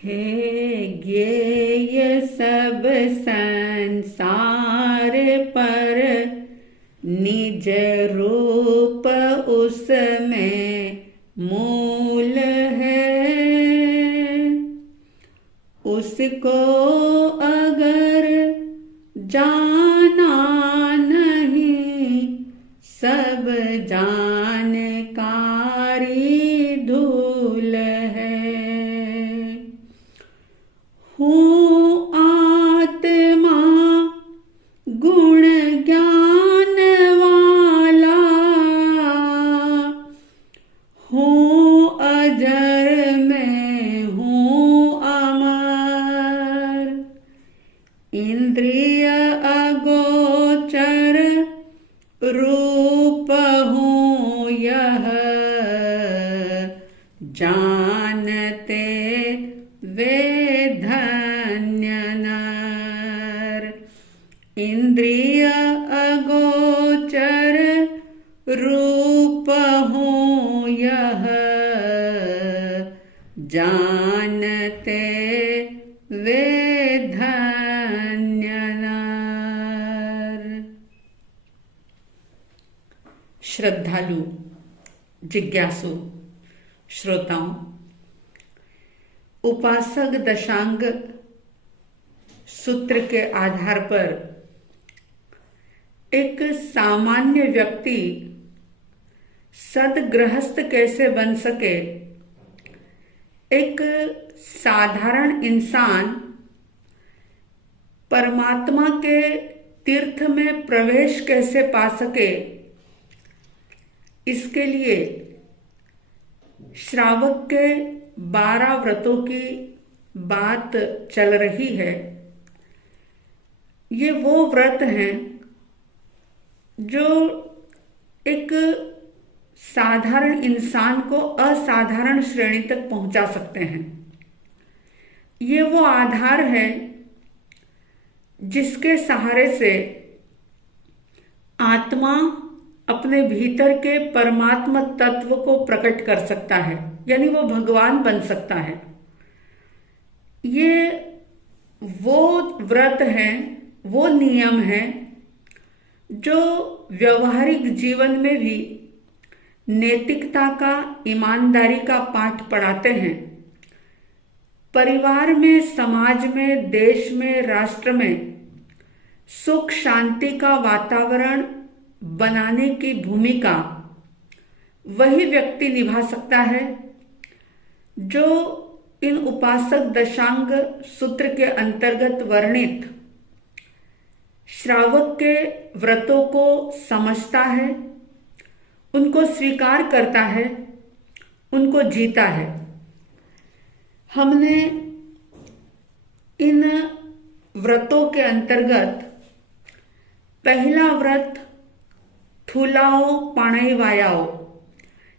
हे ज्ञेय सब संसार पर निज रूप उसमें मूल है। उसको अगर जाना नहीं सब जानकारी धूल है। हूँ आत्मा गुण ज्ञान वाला, हूँ अजर में हूँ अमर। इंद्रिय अगोचर रूप हूँ यह जानते वे धन्य नर। इंद्रिय अगोचर रूप हूँ यह जानते वे धन्य नर। श्रद्धालु जिज्ञासु श्रोताओं, उपासक दशांग सूत्र के आधार पर एक सामान्य व्यक्ति सद्गृहस्थ कैसे बन सके, एक साधारण इंसान परमात्मा के तीर्थ में प्रवेश कैसे पा सके, इसके लिए श्रावक के 12 व्रतों की बात चल रही है। ये वो व्रत हैं जो एक साधारण इंसान को असाधारण श्रेणी तक पहुंचा सकते हैं। ये वो आधार है जिसके सहारे से आत्मा अपने भीतर के परमात्मा तत्व को प्रकट कर सकता है, यानी वो भगवान बन सकता है। ये वो व्रत हैं, वो नियम हैं जो व्यवहारिक जीवन में भी नैतिकता का, ईमानदारी का पाठ पढ़ाते हैं। परिवार में, समाज में, देश में, राष्ट्र में सुख शांति का वातावरण बनाने की भूमिका वही व्यक्ति निभा सकता है जो इन उपासक दशांग सूत्र के अंतर्गत वर्णित श्रावक के व्रतों को समझता है, उनको स्वीकार करता है, उनको जीता है। हमने इन व्रतों के अंतर्गत पहला व्रत थूलाओ पाणैवायाओ,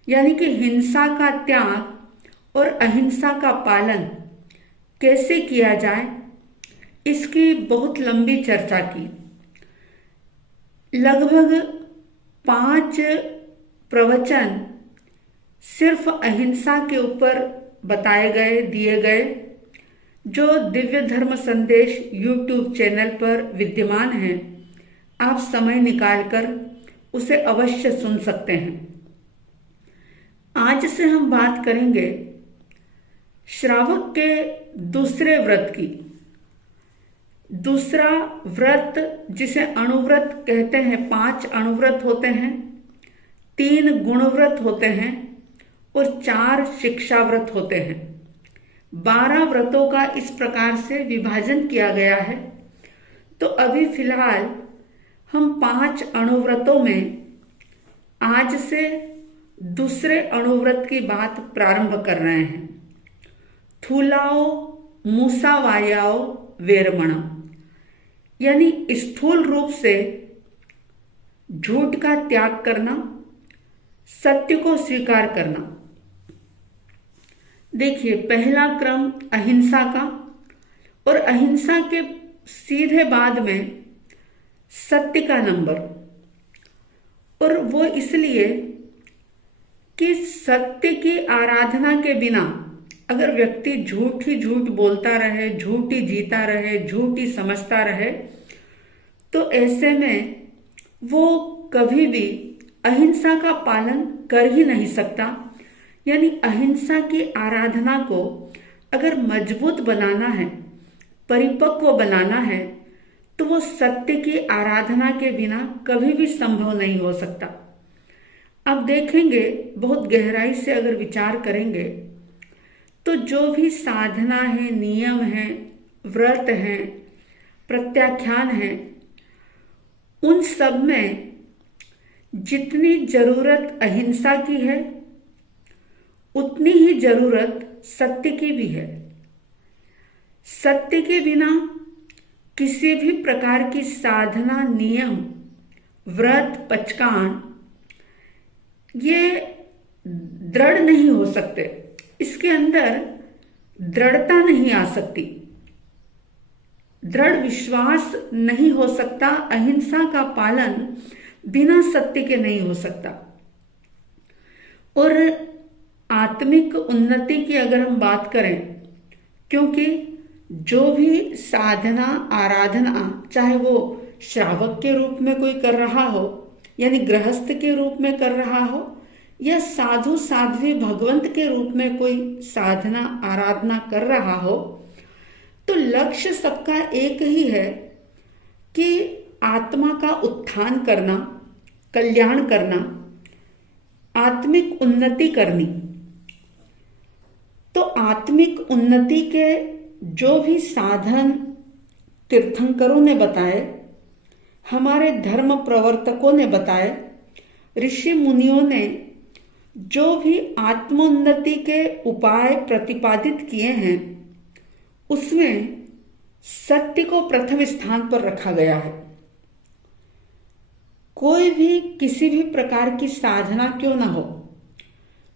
यानी कि हिंसा का त्याग और अहिंसा का पालन कैसे किया जाए, इसकी बहुत लंबी चर्चा की। लगभग 5 प्रवचन सिर्फ अहिंसा के ऊपर बताए गए, दिए गए, जो दिव्य धर्म संदेश यूट्यूब चैनल पर विद्यमान है। आप समय निकालकर उसे अवश्य सुन सकते हैं। आज से हम बात करेंगे श्रावक के दूसरे व्रत की। दूसरा व्रत जिसे अणुव्रत कहते हैं, 5 अणुव्रत होते हैं, 3 गुणव्रत होते हैं और 4 शिक्षा व्रत होते हैं। 12 व्रतों का इस प्रकार से विभाजन किया गया है। तो अभी फिलहाल हम 5 अणुव्रतों में आज से दूसरे अणुव्रत की बात प्रारंभ कर रहे हैं। थूलाओ मूसावायाओ वेरमणम, यानी स्थूल रूप से झूठ का त्याग करना, सत्य को स्वीकार करना। देखिए, पहला क्रम अहिंसा का, और अहिंसा के सीधे बाद में सत्य का नंबर। और वो इसलिए कि सत्य की आराधना के बिना अगर व्यक्ति झूठ ही झूठ बोलता रहे, झूठ ही जीता रहे, झूठ ही समझता रहे, तो ऐसे में वो कभी भी अहिंसा का पालन कर ही नहीं सकता। यानी अहिंसा की आराधना को अगर मजबूत बनाना है, परिपक्व बनाना है, तो वो सत्य की आराधना के बिना कभी भी संभव नहीं हो सकता। अब देखेंगे, बहुत गहराई से अगर विचार करेंगे, तो जो भी साधना है, नियम है, व्रत है, प्रत्याख्यान है, उन सब में जितनी जरूरत अहिंसा की है, उतनी ही जरूरत सत्य की भी है। सत्य के बिना किसी भी प्रकार की साधना, नियम, व्रत, पचकान ये दृढ़ नहीं हो सकते। इसके अंदर दृढ़ता नहीं आ सकती, दृढ़ विश्वास नहीं हो सकता। अहिंसा का पालन बिना सत्य के नहीं हो सकता। और आत्मिक उन्नति की अगर हम बात करें, क्योंकि जो भी साधना, आराधना, चाहे वो श्रावक के रूप में कोई कर रहा हो, यानी गृहस्थ के रूप में कर रहा हो, या साधु साध्वी भगवंत के रूप में कोई साधना, आराधना कर रहा हो, तो लक्ष्य सबका एक ही है कि आत्मा का उत्थान करना, कल्याण करना, आत्मिक उन्नति करनी। तो आत्मिक उन्नति के जो भी साधन तीर्थंकरों ने बताए, हमारे धर्म प्रवर्तकों ने बताए, ऋषि मुनियों ने जो भी आत्मोन्नति के उपाय प्रतिपादित किए हैं, उसमें सत्य को प्रथम स्थान पर रखा गया है। कोई भी किसी भी प्रकार की साधना क्यों ना हो,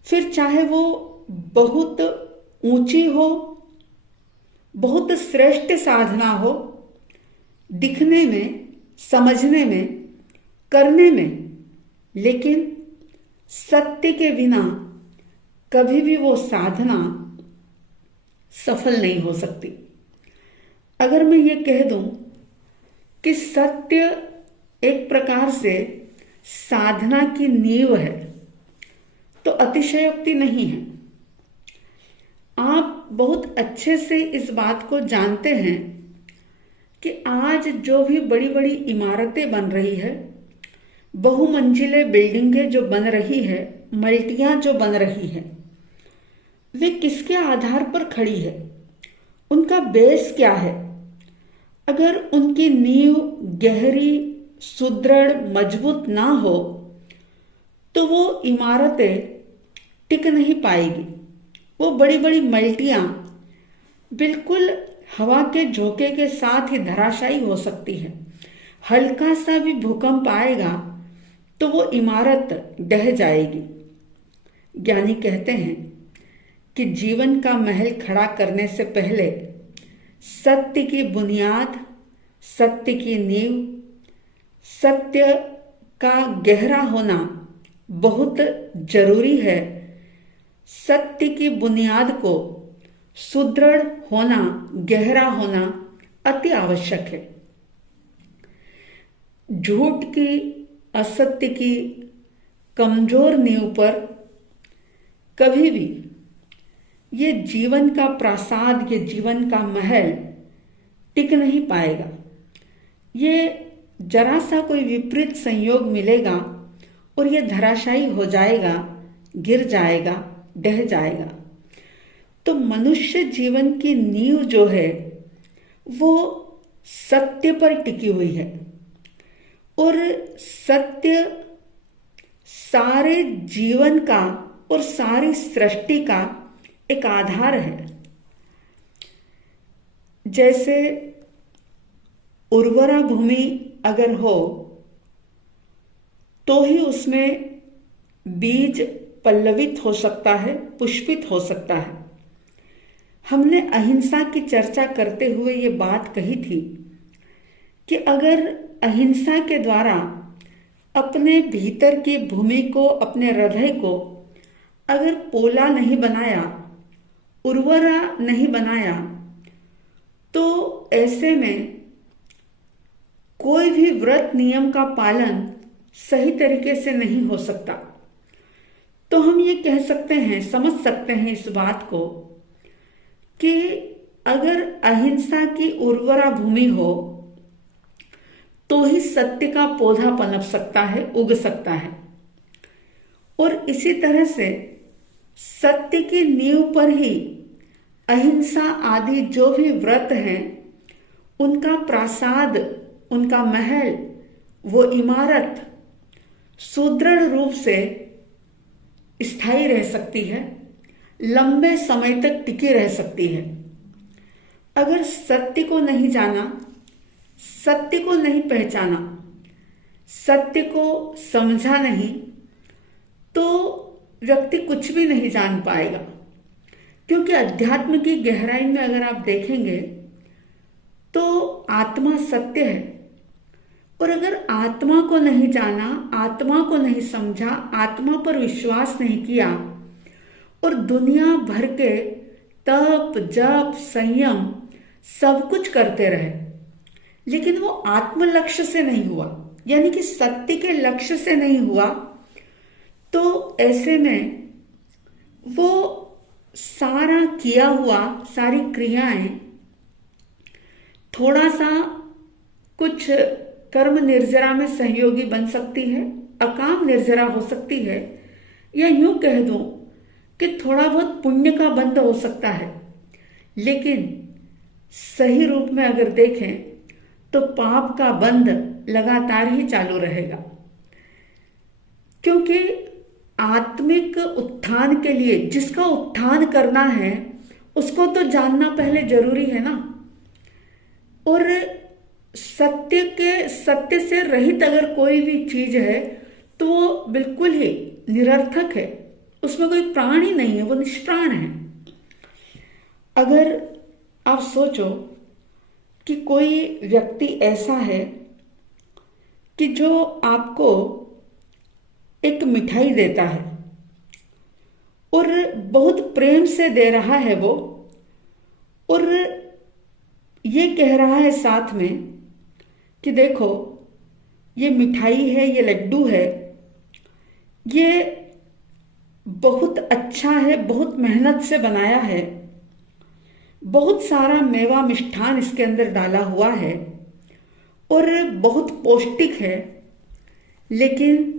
फिर चाहे वो बहुत ऊंची हो, बहुत श्रेष्ठ साधना हो, दिखने में, समझने में, करने में, लेकिन सत्य के बिना कभी भी वो साधना सफल नहीं हो सकती। अगर मैं ये कह दूं कि सत्य एक प्रकार से साधना की नींव है, तो अतिशयोक्ति नहीं है। आप बहुत अच्छे से इस बात को जानते हैं कि आज जो भी बड़ी बड़ी इमारतें बन रही है, बहुमंजिले बिल्डिंगें जो बन रही है, मल्टियां जो बन रही है, वे किसके आधार पर खड़ी है? उनका बेस क्या है? अगर उनकी नींव गहरी, सुदृढ़, मजबूत ना हो, तो वो इमारतें टिक नहीं पाएगी। वो बड़ी बड़ी मल्टियां बिल्कुल हवा के झोंके के साथ ही धराशायी हो सकती है। हल्का सा भी भूकंप आएगा तो वो इमारत ढह जाएगी। ज्ञानी कहते हैं कि जीवन का महल खड़ा करने से पहले सत्य की बुनियाद, सत्य की नींव, सत्य का गहरा होना बहुत जरूरी है। सत्य की बुनियाद को सुदृढ़ होना, गहरा होना अति आवश्यक है। झूठ की, असत्य की कमजोर नींव पर कभी भी ये जीवन का प्रासाद, ये जीवन का महल टिक नहीं पाएगा। ये जरा सा कोई विपरीत संयोग मिलेगा और ये धराशायी हो जाएगा, गिर जाएगा, ढह जाएगा। तो मनुष्य जीवन की नींव जो है वो सत्य पर टिकी हुई है, और सत्य सारे जीवन का और सारी सृष्टि का एक आधार है। जैसे उर्वरा भूमि अगर हो तो ही उसमें बीज पल्लवित हो सकता है, पुष्पित हो सकता है। हमने अहिंसा की चर्चा करते हुए ये बात कही थी कि अगर अहिंसा के द्वारा अपने भीतर की भूमि को, अपने हृदय को अगर पोला नहीं बनाया, उर्वरा नहीं बनाया तो ऐसे में कोई भी व्रत नियम का पालन सही तरीके से नहीं हो सकता। तो हम ये कह सकते हैं, समझ सकते हैं इस बात को कि अगर अहिंसा की उर्वरा भूमि हो तो ही सत्य का पौधा पनप सकता है, उग सकता है। और इसी तरह से सत्य की नींव पर ही अहिंसा आदि जो भी व्रत हैं उनका प्रासाद, उनका महल, वो इमारत सुदृढ़ रूप से स्थायी रह सकती है, लंबे समय तक टिकी रह सकती है। अगर सत्य को नहीं जाना, सत्य को नहीं पहचाना, सत्य को समझा नहीं, तो व्यक्ति कुछ भी नहीं जान पाएगा। क्योंकि अध्यात्म की गहराई में अगर आप देखेंगे तो आत्मा सत्य है। और अगर आत्मा को नहीं जाना, आत्मा को नहीं समझा, आत्मा पर विश्वास नहीं किया और दुनिया भर के तप, जप, संयम सब कुछ करते रहे, लेकिन वो आत्म लक्ष्य से नहीं हुआ, यानी कि सत्य के लक्ष्य से नहीं हुआ, तो ऐसे में वो सारा किया हुआ, सारी क्रियाएं थोड़ा सा कुछ कर्म निर्जरा में सहयोगी बन सकती है, अकाम निर्जरा हो सकती है, या यूं कह दूं कि थोड़ा बहुत पुण्य का बंध हो सकता है। लेकिन सही रूप में अगर देखें तो पाप का बंध लगातार ही चालू रहेगा। क्योंकि आत्मिक उत्थान के लिए जिसका उत्थान करना है उसको तो जानना पहले जरूरी है ना। और सत्य से रहित अगर कोई भी चीज है तो वो बिल्कुल ही निरर्थक है, उसमें कोई प्राण ही नहीं है, वो निष्प्राण है। अगर आप सोचो कि कोई व्यक्ति ऐसा है कि जो आपको एक मिठाई देता है और बहुत प्रेम से दे रहा है वो, और ये कह रहा है साथ में कि देखो ये मिठाई है, ये लड्डू है, ये बहुत अच्छा है, बहुत मेहनत से बनाया है, बहुत सारा मेवा मिष्ठान इसके अंदर डाला हुआ है और बहुत पौष्टिक है, लेकिन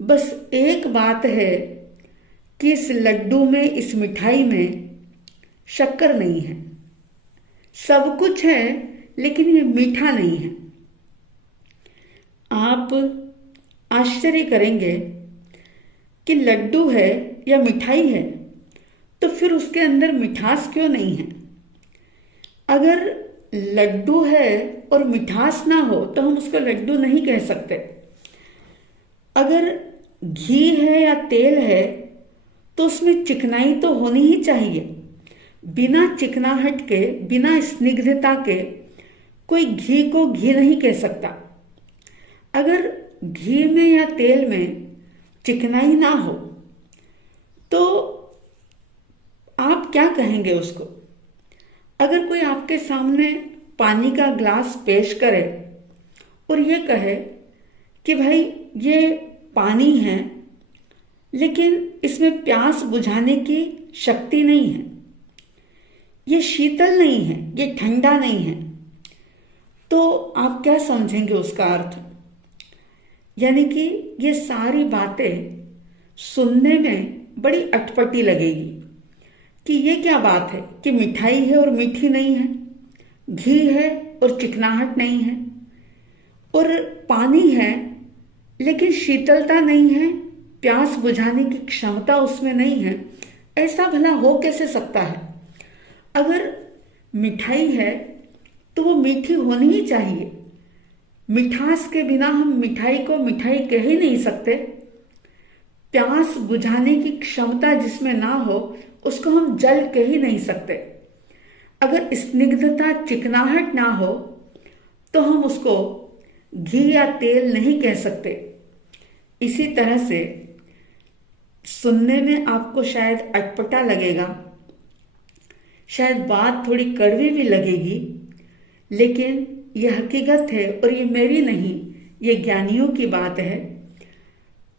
बस एक बात है कि इस लड्डू में, इस मिठाई में शक्कर नहीं है। सब कुछ है लेकिन ये मीठा नहीं है। आप आश्चर्य करेंगे कि लड्डू है या मिठाई है तो फिर उसके अंदर मिठास क्यों नहीं है। अगर लड्डू है और मिठास ना हो तो हम उसको लड्डू नहीं कह सकते। अगर घी है या तेल है तो उसमें चिकनाई तो होनी ही चाहिए। बिना चिकनाहट के, बिना स्निग्धता के कोई घी को घी नहीं कह सकता। अगर घी में या तेल में चिकनाई ना हो तो आप क्या कहेंगे उसको। अगर कोई आपके सामने पानी का ग्लास पेश करे और ये कहे कि भाई ये पानी है लेकिन इसमें प्यास बुझाने की शक्ति नहीं है, ये शीतल नहीं है, ये ठंडा नहीं है, तो आप क्या समझेंगे उसका अर्थ। यानी कि ये सारी बातें सुनने में बड़ी अटपटी लगेगी कि ये क्या बात है कि मिठाई है और मीठी नहीं है, घी है और चिकनाहट नहीं है, और पानी है लेकिन शीतलता नहीं है, प्यास बुझाने की क्षमता उसमें नहीं है। ऐसा भला हो कैसे सकता है। अगर मिठाई है तो वो मीठी होनी ही चाहिए। मिठास के बिना हम मिठाई को मिठाई कह ही नहीं सकते। प्यास बुझाने की क्षमता जिसमें ना हो उसको हम जल कह ही नहीं सकते। अगर स्निग्धता, चिकनाहट ना हो तो हम उसको घी या तेल नहीं कह सकते। इसी तरह से सुनने में आपको शायद अटपटा लगेगा, शायद बात थोड़ी कड़वी भी लगेगी, लेकिन यह हकीकत है और ये मेरी नहीं, ये ज्ञानियों की बात है।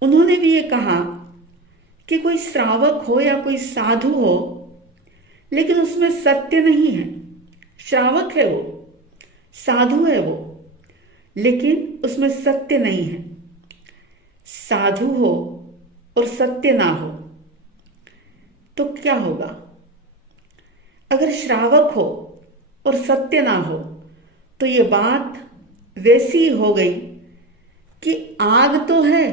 उन्होंने भी ये कहा कि कोई श्रावक हो या कोई साधु हो, लेकिन उसमें सत्य नहीं है। श्रावक है वो, साधु है वो, लेकिन उसमें सत्य नहीं है। साधु हो और सत्य ना हो तो क्या होगा? अगर श्रावक हो और सत्य ना हो तो ये बात वैसी हो गई कि आग तो है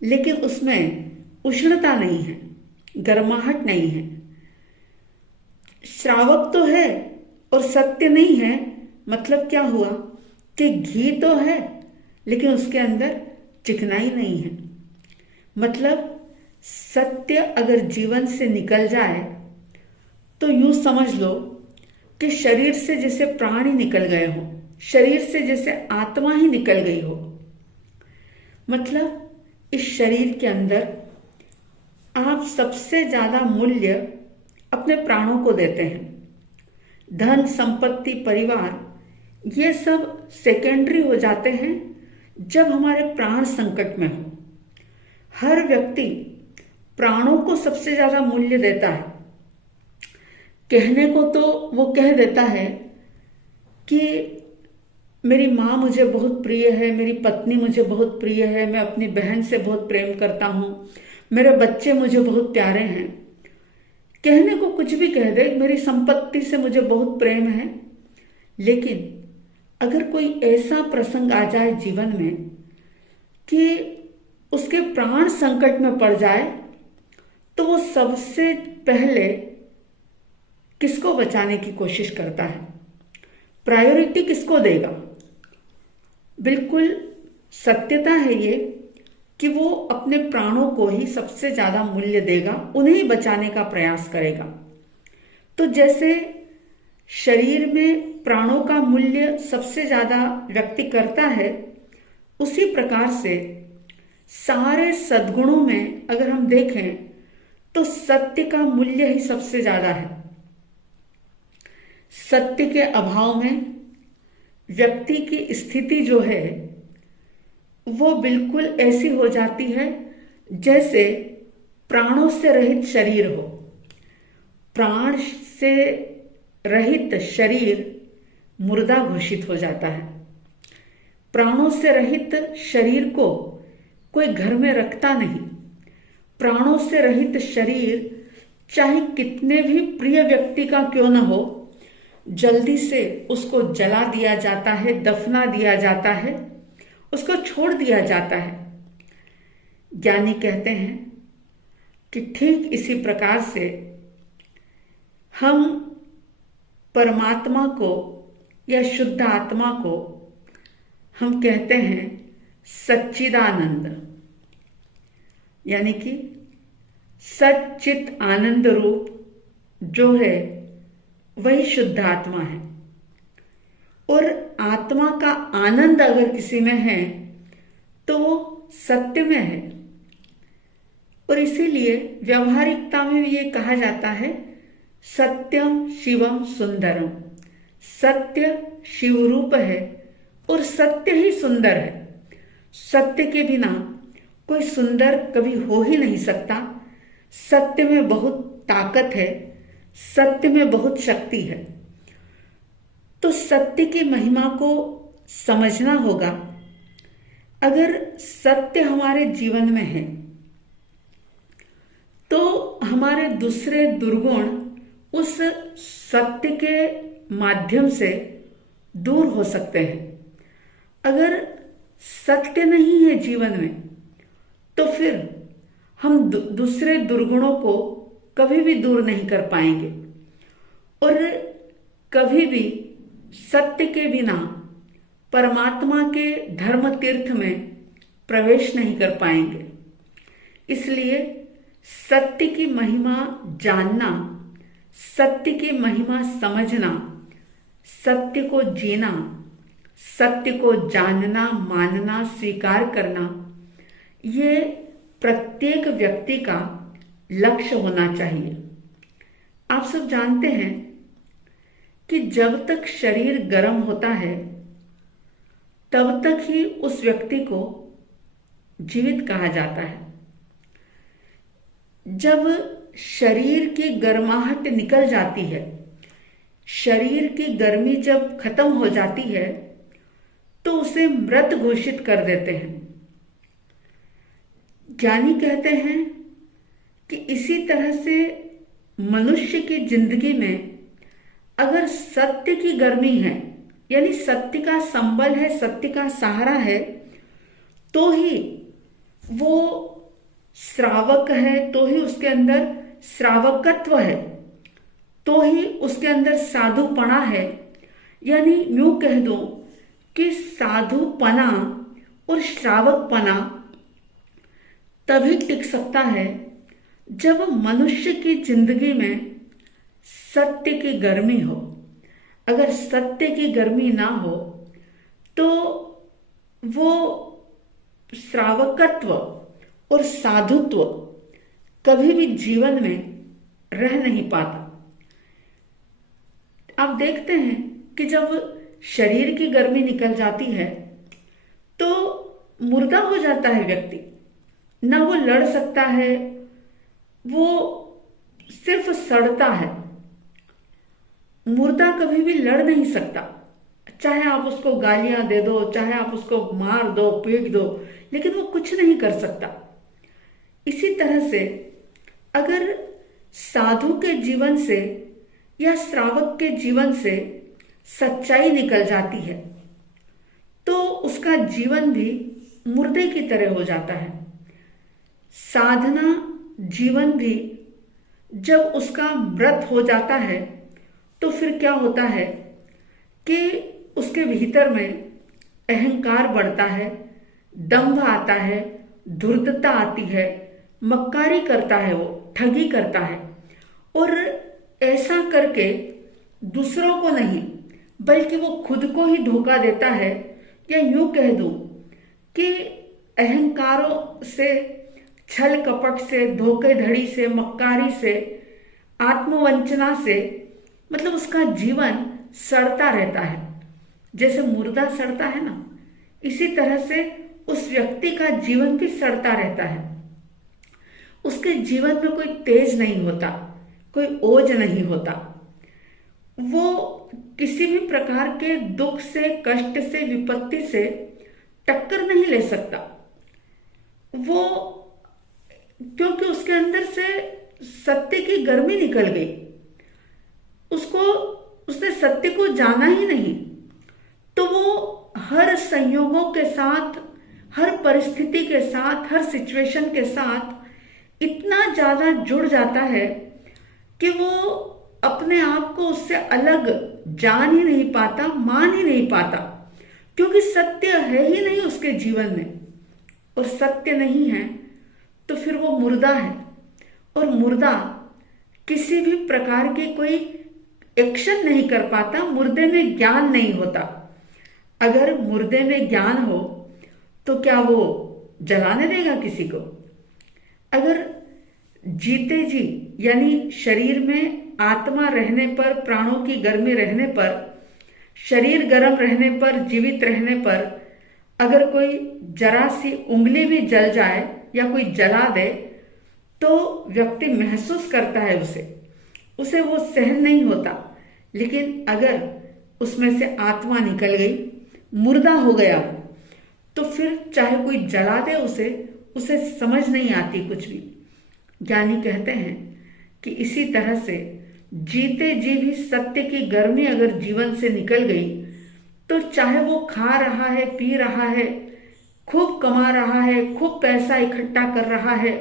लेकिन उसमें उष्णता नहीं है, गर्माहट नहीं है। श्रावक तो है और सत्य नहीं है, मतलब क्या हुआ कि घी तो है लेकिन उसके अंदर चिकनाई नहीं है। मतलब सत्य अगर जीवन से निकल जाए तो यूं समझ लो कि शरीर से जैसे प्राण ही निकल गए हो, शरीर से जैसे आत्मा ही निकल गई हो। मतलब इस शरीर के अंदर आप सबसे ज्यादा मूल्य अपने प्राणों को देते हैं। धन, संपत्ति, परिवार ये सब सेकेंडरी हो जाते हैं जब हमारे प्राण संकट में हो। हर व्यक्ति प्राणों को सबसे ज्यादा मूल्य देता है। कहने को तो वो कह देता है कि मेरी माँ मुझे बहुत प्रिय है, मेरी पत्नी मुझे बहुत प्रिय है, मैं अपनी बहन से बहुत प्रेम करता हूँ, मेरे बच्चे मुझे बहुत प्यारे हैं। कहने को कुछ भी कह दे, मेरी संपत्ति से मुझे बहुत प्रेम है। लेकिन अगर कोई ऐसा प्रसंग आ जाए जीवन में कि उसके प्राण संकट में पड़ जाए तो वो सबसे पहले किसको बचाने की कोशिश करता है? प्रायोरिटी किसको देगा? बिल्कुल सत्यता है ये कि वो अपने प्राणों को ही सबसे ज्यादा मूल्य देगा, उन्हें ही बचाने का प्रयास करेगा। तो जैसे शरीर में प्राणों का मूल्य सबसे ज्यादा व्यक्ति करता है, उसी प्रकार से सारे सद्गुणों में अगर हम देखें तो सत्य का मूल्य ही सबसे ज्यादा है। सत्य के अभाव में व्यक्ति की स्थिति जो है वो बिल्कुल ऐसी हो जाती है जैसे प्राणों से रहित शरीर हो। प्राण से रहित शरीर मुर्दा घोषित हो जाता है। प्राणों से रहित शरीर को कोई घर में रखता नहीं। प्राणों से रहित शरीर चाहे कितने भी प्रिय व्यक्ति का क्यों न हो, जल्दी से उसको जला दिया जाता है, दफना दिया जाता है, उसको छोड़ दिया जाता है। ज्ञानी कहते हैं कि ठीक इसी प्रकार से हम परमात्मा को या शुद्ध आत्मा को हम कहते हैं सच्चिदानंद, यानी कि सच्चित आनंद रूप जो है वही शुद्ध आत्मा है। और आत्मा का आनंद अगर किसी में है तो वो सत्य में है। और इसीलिए व्यवहारिकता में भी ये कहा जाता है सत्यम शिवम सुंदरम। सत्य शिव रूप है और सत्य ही सुंदर है। सत्य के बिना कोई सुंदर कभी हो ही नहीं सकता। सत्य में बहुत ताकत है, सत्य में बहुत शक्ति है। तो सत्य की महिमा को समझना होगा। अगर सत्य हमारे जीवन में है तो हमारे दूसरे दुर्गुण उस सत्य के माध्यम से दूर हो सकते हैं। अगर सत्य नहीं है जीवन में तो फिर हम दूसरे दुर्गुणों को कभी भी दूर नहीं कर पाएंगे और कभी भी सत्य के बिना परमात्मा के धर्म तीर्थ में प्रवेश नहीं कर पाएंगे। इसलिए सत्य की महिमा जानना, सत्य की महिमा समझना, सत्य को जीना, सत्य को जानना, मानना, स्वीकार करना, ये प्रत्येक व्यक्ति का लक्ष्य होना चाहिए। आप सब जानते हैं कि जब तक शरीर गर्म होता है तब तक ही उस व्यक्ति को जीवित कहा जाता है। जब शरीर की गर्माहट निकल जाती है, शरीर की गर्मी जब खत्म हो जाती है तो उसे मृत घोषित कर देते हैं। ज्ञानी कहते हैं कि इसी तरह से मनुष्य की जिंदगी में अगर सत्य की गर्मी है, यानी सत्य का संबल है, सत्य का सहारा है, तो ही वो श्रावक है, तो ही उसके अंदर श्रावकत्व है, तो ही उसके अंदर साधुपना है। यानी यूं कह दो कि साधुपना और श्रावकपना तभी टिक सकता है जब मनुष्य की जिंदगी में सत्य की गर्मी हो। अगर सत्य की गर्मी ना हो तो वो श्रावकत्व और साधुत्व कभी भी जीवन में रह नहीं पाता। आप देखते हैं कि जब शरीर की गर्मी निकल जाती है तो मुर्दा हो जाता है व्यक्ति, ना वो लड़ सकता है, वो सिर्फ सड़ता है। मुर्दा कभी भी लड़ नहीं सकता, चाहे आप उसको गालियां दे दो, चाहे आप उसको मार दो, पीट दो, लेकिन वो कुछ नहीं कर सकता। इसी तरह से अगर साधु के जीवन से या श्रावक के जीवन से सच्चाई निकल जाती है तो उसका जीवन भी मुर्दे की तरह हो जाता है। साधना जीवन भी जब उसका मृत हो जाता है तो फिर क्या होता है कि उसके भीतर में अहंकार बढ़ता है, दंभ आता है, धूर्तता आती है, मक्कारी करता है, वो ठगी करता है, और ऐसा करके दूसरों को नहीं बल्कि वो खुद को ही धोखा देता है। या यूं कह दूं कि अहंकारों से, छल कपट से, धोखेधड़ी से, मक्कारी से, आत्मवंचना से, मतलब उसका जीवन सड़ता रहता है। जैसे मुर्दा सड़ता है ना, इसी तरह से उस व्यक्ति का जीवन भी सड़ता रहता है। उसके जीवन में कोई तेज नहीं होता, कोई ओज नहीं होता, वो किसी भी प्रकार के दुख से, कष्ट से, विपत्ति से टक्कर नहीं ले सकता। वो क्योंकि उसके अंदर से सत्य की गर्मी निकल गई, उसने सत्य को जाना ही नहीं, तो वो हर संयोगों के साथ, हर परिस्थिति के साथ, हर सिचुएशन के साथ इतना ज्यादा जुड़ जाता है कि वो अपने आप को उससे अलग जान ही नहीं पाता, मान ही नहीं पाता, क्योंकि सत्य है ही नहीं उसके जीवन में। और सत्य नहीं है तो फिर वो मुर्दा है, और मुर्दा किसी भी प्रकार की कोई एक्शन नहीं कर पाता। मुर्दे में ज्ञान नहीं होता। अगर मुर्दे में ज्ञान हो तो क्या वो जलाने देगा किसी को? अगर जीते जी, यानी शरीर में आत्मा रहने पर, प्राणों की गर्मी रहने पर, शरीर गर्म रहने पर, जीवित रहने पर अगर कोई जरा सी उंगली भी जल जाए या कोई जला दे तो व्यक्ति महसूस करता है, उसे वो सहन नहीं होता। लेकिन अगर उसमें से आत्मा निकल गई, मुर्दा हो गया, तो फिर चाहे कोई जला दे उसे समझ नहीं आती कुछ भी। ज्ञानी कहते हैं कि इसी तरह से जीते जी भी सत्य की गर्मी अगर जीवन से निकल गई तो चाहे वो खा रहा है, पी रहा है, खूब कमा रहा है, खूब पैसा इकट्ठा कर रहा है,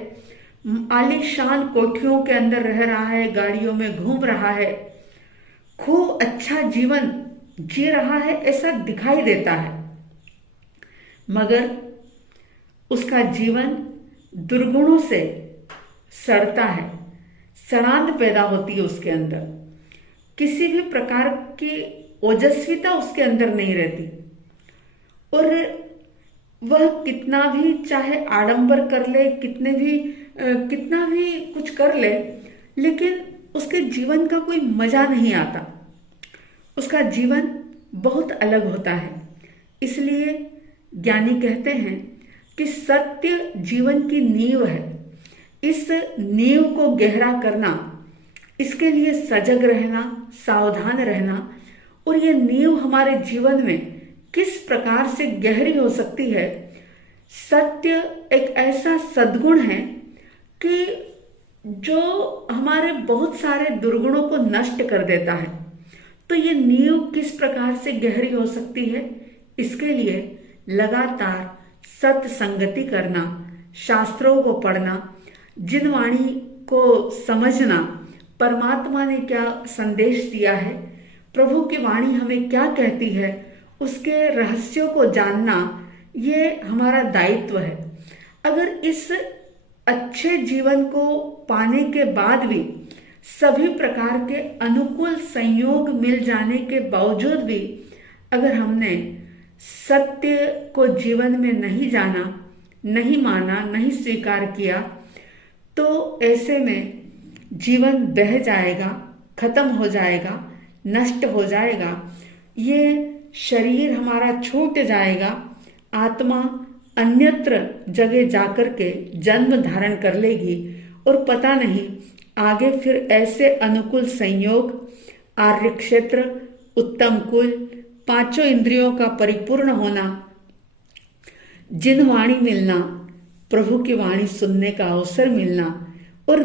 आलीशान कोठियों के अंदर रह रहा है, गाड़ियों में घूम रहा है, खूब अच्छा जीवन जी रहा है, ऐसा दिखाई देता है, मगर उसका जीवन दुर्गुणों से सड़ता है, सड़ांध पैदा होती है उसके अंदर, किसी भी प्रकार की ओजस्विता उसके अंदर नहीं रहती, और वह कितना भी चाहे आडंबर कर ले, कितना भी कुछ कर ले, लेकिन उसके जीवन का कोई मजा नहीं आता, उसका जीवन बहुत अलग होता है। इसलिए ज्ञानी कहते हैं कि सत्य जीवन की नींव है। इस नींव को गहरा करना, इसके लिए सजग रहना, सावधान रहना, और ये नींव हमारे जीवन में किस प्रकार से गहरी हो सकती है। सत्य एक ऐसा सद्गुण है कि जो हमारे बहुत सारे दुर्गुणों को नष्ट कर देता है। तो ये नींव किस प्रकार से गहरी हो सकती है, इसके लिए लगातार सत्संगति करना, शास्त्रों को पढ़ना, जिन वाणी को समझना, परमात्मा ने क्या संदेश दिया है, प्रभु की वाणी हमें क्या कहती है, उसके रहस्यों को जानना, ये हमारा दायित्व है। अगर इस अच्छे जीवन को पाने के बाद भी सभी प्रकार के अनुकूल संयोग मिल जाने के बावजूद भी अगर हमने सत्य को जीवन में नहीं जाना, नहीं माना, नहीं स्वीकार किया, तो ऐसे में जीवन बह जाएगा, खत्म हो जाएगा, नष्ट हो जाएगा। ये शरीर हमारा छूट जाएगा, आत्मा अन्यत्र जगह जाकर के जन्म धारण कर लेगी, और पता नहीं आगे फिर ऐसे अनुकूल संयोग, आर्य क्षेत्र, उत्तम कुल, पांचों इंद्रियों का परिपूर्ण होना, जिन वाणी मिलना, प्रभु की वाणी सुनने का अवसर मिलना और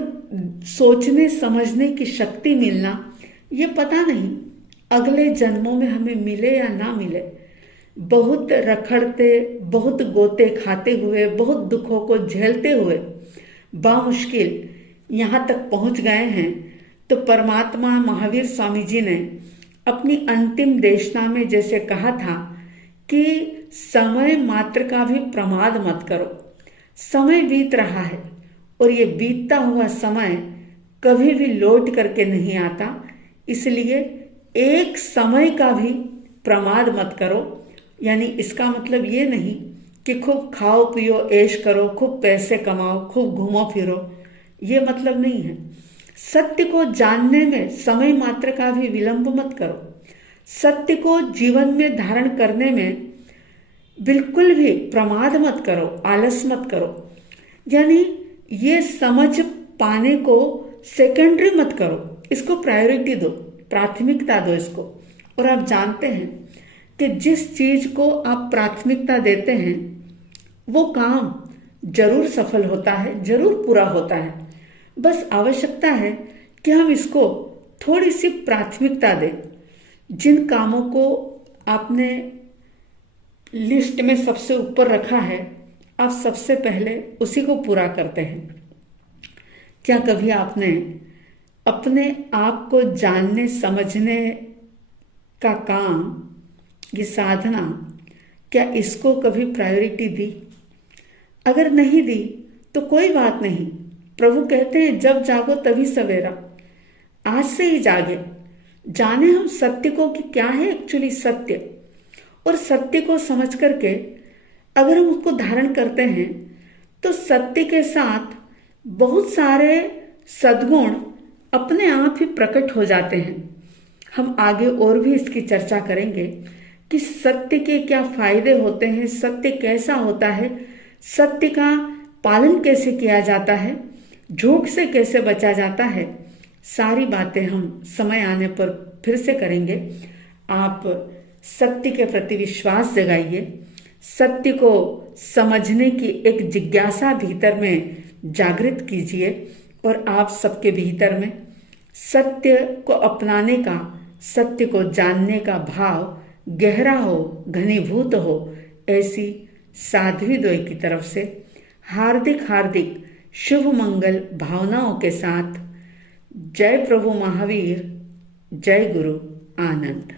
सोचने समझने की शक्ति मिलना, ये पता नहीं अगले जन्मों में हमें मिले या ना मिले। बहुत रखड़ते, बहुत गोते खाते हुए, बहुत दुखों को झेलते हुए बामुश्किल यहाँ तक पहुँच गए हैं। तो परमात्मा महावीर स्वामी जी ने अपनी अंतिम देशना में जैसे कहा था कि समय मात्र का भी प्रमाद मत करो। समय बीत रहा है और ये बीतता हुआ समय कभी भी लौट करके नहीं आता, इसलिए एक समय का भी प्रमाद मत करो। यानी इसका मतलब ये नहीं कि खूब खाओ पियो ऐश करो, खूब पैसे कमाओ, खूब घूमो फिरो, ये मतलब नहीं है। सत्य को जानने में समय मात्र का भी विलंब मत करो। सत्य को जीवन में धारण करने में बिल्कुल भी प्रमाद मत करो, आलस मत करो। यानी ये समझ पाने को सेकेंडरी मत करो, इसको प्रायोरिटी दो, प्राथमिकता दो इसको। और आप जानते हैं कि जिस चीज को आप प्राथमिकता देते हैं वो काम जरूर सफल होता है, जरूर पूरा होता है। बस आवश्यकता है कि हम इसको थोड़ी सी प्राथमिकता दें। जिन कामों को आपने लिस्ट में सबसे ऊपर रखा है, आप सबसे पहले उसी को पूरा करते हैं। क्या कभी आपने अपने आप को जानने समझने का काम, ये साधना, क्या इसको कभी प्रायोरिटी दी? अगर नहीं दी तो कोई बात नहीं। प्रभु कहते हैं जब जागो तभी सवेरा। आज से ही जागे, जाने हम सत्य को कि क्या है एक्चुअली सत्य, और सत्य को समझ करके अगर हम उसको धारण करते हैं तो सत्य के साथ बहुत सारे सद्गुण अपने आप ही प्रकट हो जाते हैं। हम आगे और भी इसकी चर्चा करेंगे कि सत्य के क्या फायदे होते हैं, सत्य कैसा होता है, सत्य का पालन कैसे किया जाता है, झूठ से कैसे बचा जाता है। सारी बातें हम समय आने पर फिर से करेंगे। आप सत्य के प्रति विश्वास जगाइए, सत्य को समझने की एक जिज्ञासा भीतर में जागृत कीजिए, और आप सबके भीतर में सत्य को अपनाने का, सत्य को जानने का भाव गहरा हो, घनीभूत हो। ऐसी साध्वी द्वय की तरफ से हार्दिक हार्दिक शुभ मंगल भावनाओं के साथ जय प्रभु महावीर, जय गुरु आनंद।